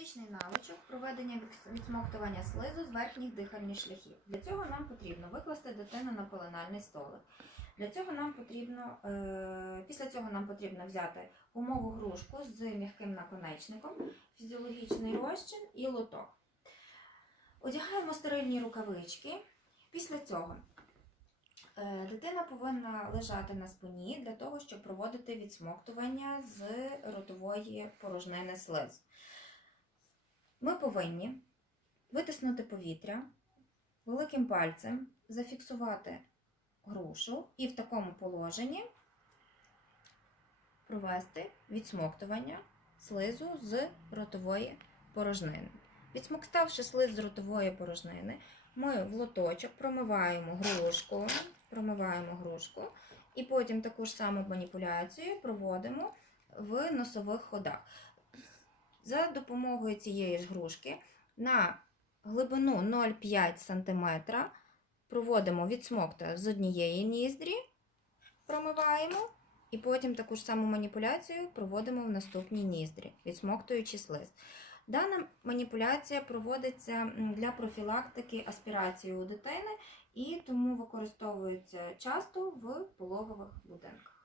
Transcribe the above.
Практичний навичок проведення відсмоктування слизу з верхніх дихальних шляхів. Для цього нам потрібно викласти дитину на пеленальний столик. Для цього нам потрібно, е, після цього нам потрібно взяти умову грушку з м'яким наконечником, фізіологічний розчин і лоток. Одягаємо стерильні рукавички. Після цього е, дитина повинна лежати на спині для того, щоб проводити відсмоктування з ротової порожнини слизу. Ми повинні витиснути повітря великим пальцем, зафіксувати грушу і в такому положенні провести відсмоктування слизу з ротової порожнини. Відсмоктавши слиз з ротової порожнини, ми в лоточок промиваємо грушку, промиваємо грушку і потім таку ж саму маніпуляцію проводимо в носових ходах. За допомогою цієї ж грушки на глибину 0,5 см проводимо відсмокта з однієї ніздрі, промиваємо, і потім таку ж саму маніпуляцію проводимо в наступній ніздрі, відсмоктуючи слиз. Дана маніпуляція проводиться для профілактики аспірації у дитини і тому використовується часто в пологових будинках.